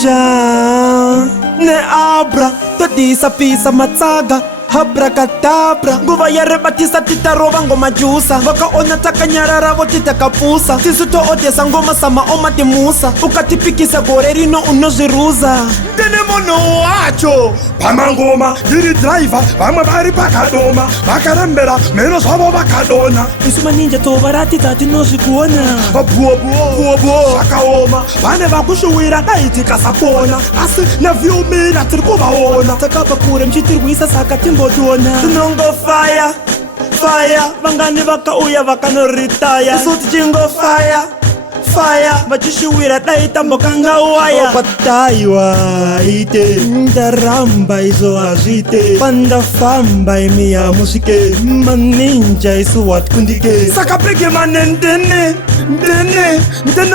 ninja ne abra todisapisa matsaga Abracadabra nguva ya rebatisa titarova ngoma jusa vakaona takanyarara vo titakapusa tisuto odesa ngoma sama oma timusa ukatipikisa gore rino unozviruza ndine munhu wacho pamangoma ndiri driver vamwe vari pakadoma vakarembera mheno zvavo vakadona isu maninja tovaratidza tinozvigona buobuo zvakaoma vane vakushuwira dai tikasapona asi nevhiumira tiri kuvaona takabva kure mchitirwisa saka timbodona tinongofaya faya vangani vakauya vakanoritaya isu tichingofaya faya vachishuwira dai tambokanga waya kwataiwa ite ndaramba izo hazvite pandafamba imiya musvike maninja isu watkundike saka bigimane ndene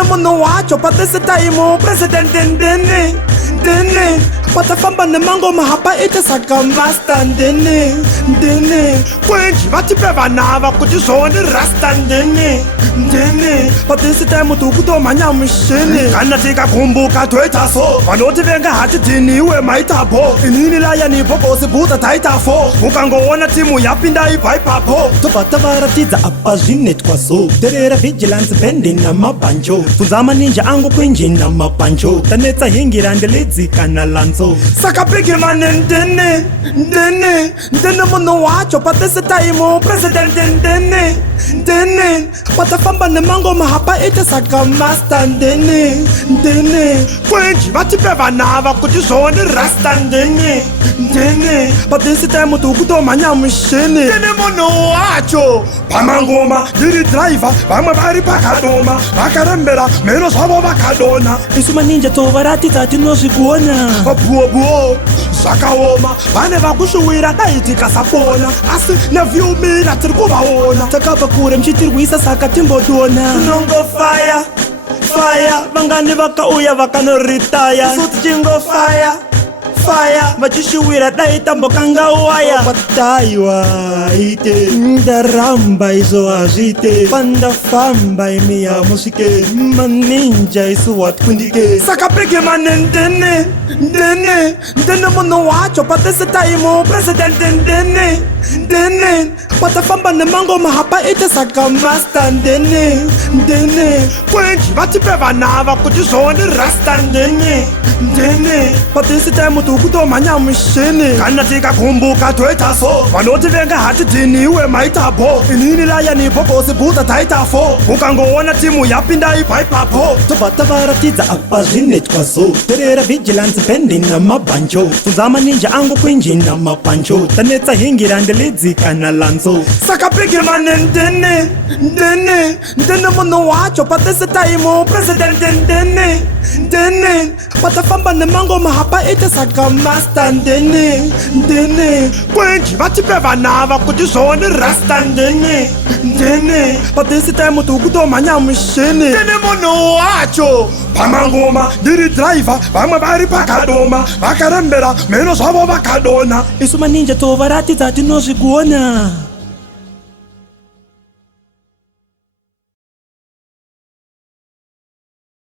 munhu wacho patese taimu presidente ndene patafamba nemangoma hapa ite saka masta ndene kwenji vatipe vanava kuti zvone rasta ndene patese taimu tukutomhanya mushene kana tikakumbuka toita so vanotivenga hatidhiniwe maitapo inini layani bobosi bhuta taita fo ukangoona timu yapinda ibva ipapo tobva tavaratidza apa zvinetwa so terera vigilance bende namabhanjo bvunza maninja angu kwenje namabhanjo tanetsa hingirandeledzi kana lanzo saka bigimane ndene munhu wacho patese taimu presidente ndene patafamba nemangoma hapa ite saka masta ndene kwenji vatipe vanava kuti zvone rasta ndene patese taimu tukutomhanya mushene ndine munhu wacho pamangoma ndiri driver vamwe vari pakadoma vakarembera mheno zvavo vakadona isu maninja tovaratidza tinozvigona buobuo zvakaoma vane vakushuwira dai tikasapona asi nevhiumira tiri kuvaona takabva kure mchitirwisa saka timbodona tinongofaya faya vangani vakauya vakanoritaya isu tichingofaya faya vachishuwira dai tambokanga waya kwataiwa ite ndaramba izo hazvite pandafamba imiya musvike maninja isu watkundike saka bigimane ndene munhu wacho patese taimu presidente ndene patafamba nemangoma hapa ite saka masta ndene kwenji vatipe vanava kuti zvone rasta ndene patese taimu tukutomhanya mushene kana tikakumbuka toita so vanotivenga hatidhiniwe maitapo inini layani bobosi bhuta taita fo ukangoona timu yapinda ibva ipapo tobva tavaratidza apa zvinetwa so terera vigilance bende namabhanjo bvunza maninja angu kwenje namabhanjo tanetsa hingirandeledzi kana lanzo saka bigimane ndene munhu wacho patese taimu presidente ndene patafamba nemangoma hapa ite saka masta ndene kwenji vatipe vanava kuti zvone rasta ndene patese taimu tukutomhanya mushene ndine munhu wacho pamangoma ndiri driver vamwe vari pakadoma vakarembera mheno zvavo vakadona isu maninja tovaratidza tinozvigona